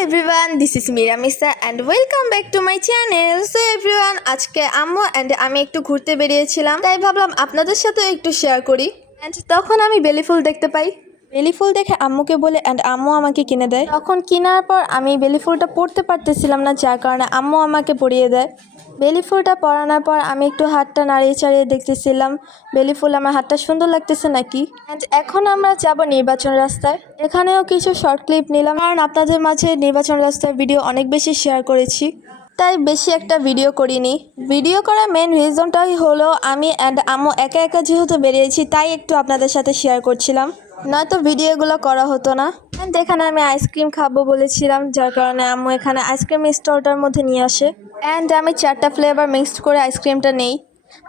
everyone, this is Miramisa and welcome back to my channel. So everyone, আজকে আম্মু and আমি একটু ঘুরতে বেরিয়েছিলাম, তাই ভাবলাম আপনাদের সাথে একটু শেয়ার করি। and তখন আমি বেলি ফুল দেখতে পাই। বেলি ফুল দেখে আম্মুকে বলে and আম্মু আমাকে কিনে দেয়। তখন কেনার পর আমি বেলি ফুলটা পরতে পারতেছিলাম না, যার কারণে আম্মু আমাকে পরিয়ে দেয়। বেলি ফুলটা পরানোর পর আমি একটু হাতটা নাড়িয়ে চাড়িয়ে দেখতেছিলাম বেলি ফুল আমার হাতটা সুন্দর লাগতেছে নাকি। অ্যান্ড এখন আমরা যাব নির্বাচন রাস্তায়। এখানেও কিছু শর্ট ক্লিপ নিলাম, কারণ আপনাদের মাঝে নির্বাচন রাস্তার ভিডিও অনেক বেশি শেয়ার করেছি, তাই বেশি একটা ভিডিও করিনি। ভিডিও করার মেন রিজনটাই হলো আমি অ্যান্ড আম্মু একা একা যেহেতু বেরিয়েছি, তাই একটু আপনাদের সাথে শেয়ার করছিলাম, নয়তো ভিডিওগুলো করা হতো না। অ্যান্ড এখানে আমি আইসক্রিম খাবো বলেছিলাম, যার কারণে আম্মু এখানে আইসক্রিম স্টলটার মধ্যে নিয়ে আসে। অ্যান্ড আমি 4টা ফ্লেভার মিক্সড করে আইসক্রিমটা নেই।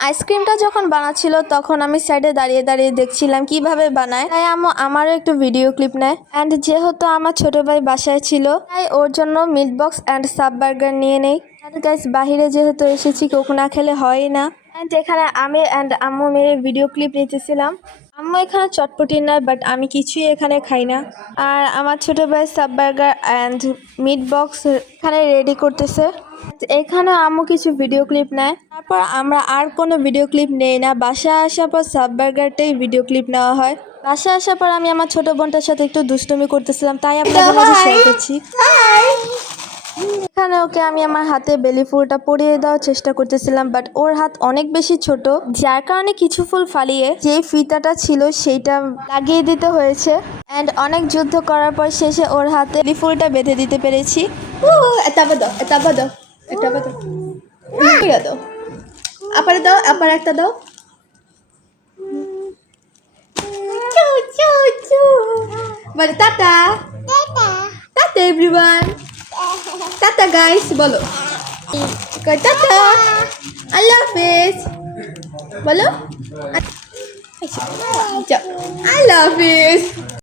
আইসক্রিমটা যখন বানাচ্ছিল তখন আমি সাইডে দাঁড়িয়ে দাঁড়িয়ে দেখছিলাম কিভাবে বানায়, তাই আম্মু আমারও একটু ভিডিও ক্লিপ নেয়। অ্যান্ড যেহেতু আমার ছোট ভাই বাসায় ছিল, তাই ওর জন্য meat box and sub burger নিয়ে নেই। অ্যান্ড গাইস, বাহিরে যেহেতু এসেছি কোক না খেলে হয়ই না। অ্যান্ড এখানে আমি অ্যান্ড আম্মু মিলে ভিডিও ক্লিপ নিতেছিলাম। আম্মু এখানে চটপটি নেয়, বাট আমি কিছুই এখানে খাই না। আর আমার ছোট ভাই sub burger and meat box এখানে রেডি করতেছে। এখানে আম্মু কিছু ভিডিও ক্লিপ নেয়, তারপর আমরা আর কোনো ভিডিও ক্লিপ নেই না। বাসায় আসার পর সাব বার্গারটাই ভিডিও ক্লিপ নেওয়া হয়। বাসায় আসার পর আমি আমার ছোট বোনটার সাথে একটু দুষ্টুমি করতেছিলাম, তাই আপনাদের মাঝে শেয়ার করছি। এখানে ওকে আমি আমার হাতে বেলি ফুলটা পরিয়ে দেওয়ার চেষ্টা করতেছিলাম, বাট ওর হাত অনেক বেশি ছোট, যার কারণে কিছু ফুল ফালিয়ে যেই ফিতাটা ছিল সেইটা লাগিয়ে দিতে হয়েছে। অ্যান্ড অনেক যুদ্ধ করার পর শেষে ওর হাতে বেলি ফুলটা বেঁধে দিতে পেরেছি। আপার একটা দাও। বলে tata tata everyone, tata guys বলো, টাটা আল্লাহ হাফেজ বলো, আল্লাহ হাফেজ।